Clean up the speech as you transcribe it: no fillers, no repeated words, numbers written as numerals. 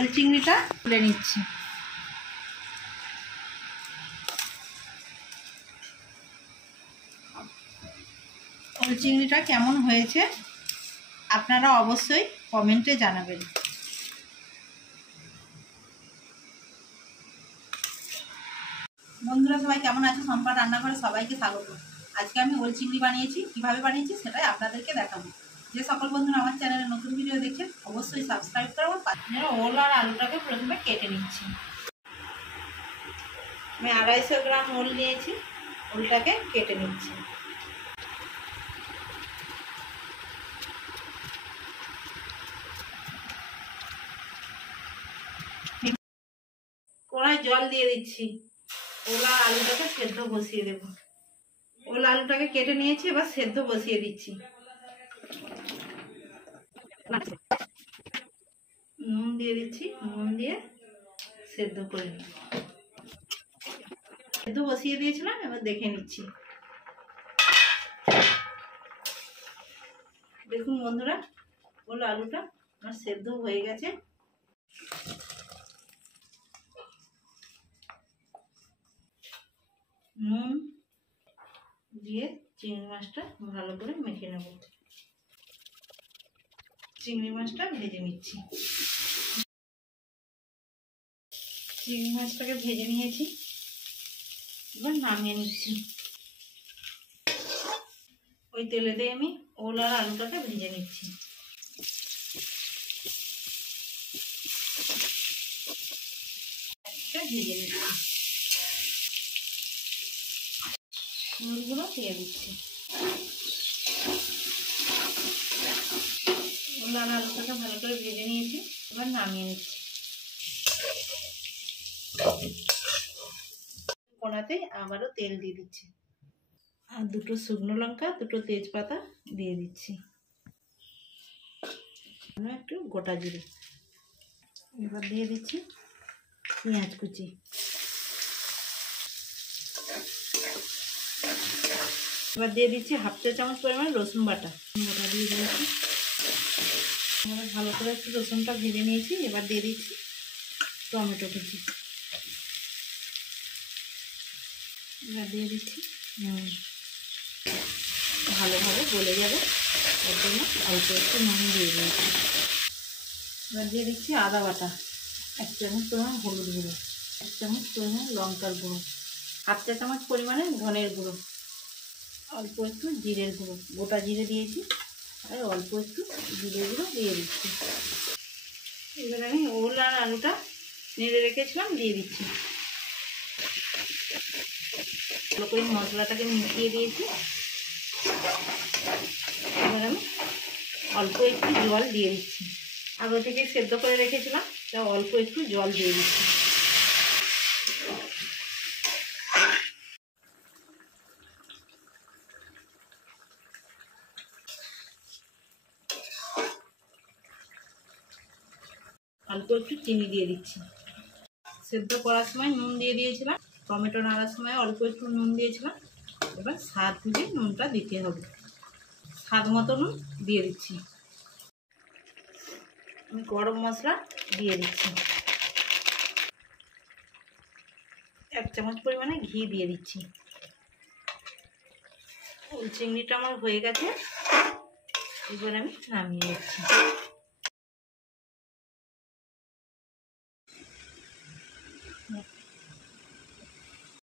ওল চিংড়িটা তুলে নিচ্ছি। ওল চিংড়িটা কেমন হয়েছে আপনারা অবশ্যই কমেন্টে জানাবেন। বন্ধুরা সবাই কেমন আছে? সম্পার রান্নাঘরে সবাইকে স্বাগত। আজকে আমি ওল চিংড়ি বানিয়েছি। কিভাবে বানিয়েছি সেটাই আপনাদেরকে দেখাবো। যে সকল বন্ধুরা আমার চ্যানেলে নতুন ভিডিও দেখছেন অবশ্যই সাবস্ক্রাইব করবো। ওল আর আলুটাকে প্রথমে কেটে নিচ্ছি। আমি 250 গ্রাম ওল নিয়েছি, ওলটাকে কেটে নিচ্ছি। কড়াই জল দিয়ে দিচ্ছি। ওল আর আলুটাকে সেদ্ধ বসিয়ে দেবো। ওল আলুটাকে কেটে নিয়েছি, এবার সেদ্ধ বসিয়ে দিচ্ছি। নুন দিয়ে দিচ্ছি, নুন দিয়ে সেদ্ধ করে নিই। সেদ্ধ বসিয়ে দিয়েছিলাম, এবার দেখে নিচ্ছি। দেখুন বন্ধুরা, ওল আলুটা আমার সেদ্ধ হয়ে গেছে। নুন দিয়ে চিংড়ি মাছটা ভালো করে মেখে নেব। চিংড়ি মাছটা ভেজে নিচ্ছি। চিংড়ি মাছটাকে ভেজে নিয়েছি, এবার নামিয়ে নিচ্ছি। ওই তেলে দিয়ে আমি ওল আর আলুটাকে ভেজে নিচ্ছি। ভেজে নিচ্ছি, নুনগুলো দিয়ে দিচ্ছি। ওল আর আলুটাকে ভালো করে ভেজে নিয়েছি, এবার নামিয়ে নিচ্ছি। কোনাতেই আবারও তেল দিয়ে দিচ্ছি, আর দুটো শুকনো লঙ্কা, দুটো তেজপাতা দিয়ে দিচ্ছি, একটু গোটা জিরে। এবার দিয়ে দিচ্ছি পেঁয়াজ কুচি। এবার দিয়ে দিচ্ছি 1/2 চা চামচ পরিমাণ রসুন বাটা। গোটা দিয়ে দিয়েছি। এবার ভালো করে একটু রসুনটা ভেজে নিয়েছি। এবার দিয়ে দিচ্ছি টমেটো কুচি। এবার দিয়ে দিচ্ছি নুন। ভালোভাবে গলে যাবে তার জন্য অল্প একটু নুন দিয়ে দিয়েছি। এবার দিয়ে দিচ্ছি আদা বাটা, 1 চামচ পরিমাণ হলুদ গুঁড়ো, 1 চামচ পরিমাণ লঙ্কার গুঁড়ো, 1/2 চা চামচ পরিমাণে ধনের গুঁড়ো, অল্প একটু জিরের গুঁড়ো, গোটা জিরে দিয়েছি, আর অল্প একটু জিরে গুঁড়ো দিয়ে দিচ্ছি। এবার আমি ওল আর আলুটা নেড়ে রেখেছিলাম দিয়ে দিচ্ছি। ভালো করে মশলাটাকে মিশিয়ে দিয়েছি। এবার আমি অল্প একটু জল দিয়ে দিচ্ছি। আগে থেকে সেদ্ধ করে রেখেছিলাম, তা অল্প একটু জল দিয়ে দিচ্ছি। অল্প একটু চিনি দিয়ে দিচ্ছি। সেদ্ধ করার সময় নুন দিয়ে দিয়েছিলাম, টমেটো নাড়ার সময় অল্প একটু নুন দিয়েছিলাম। এবার স্বাদ বুঝে নুনটা দিতে হবে। স্বাদ মতো নুন দিয়ে দিচ্ছি। আমি গরম মশলা দিয়ে দিচ্ছি। 1 চামচ পরিমাণে ঘি দিয়ে দিচ্ছি। ওল চিংড়িটা আমার হয়ে গেছে, এবার আমি নামিয়ে দিচ্ছি।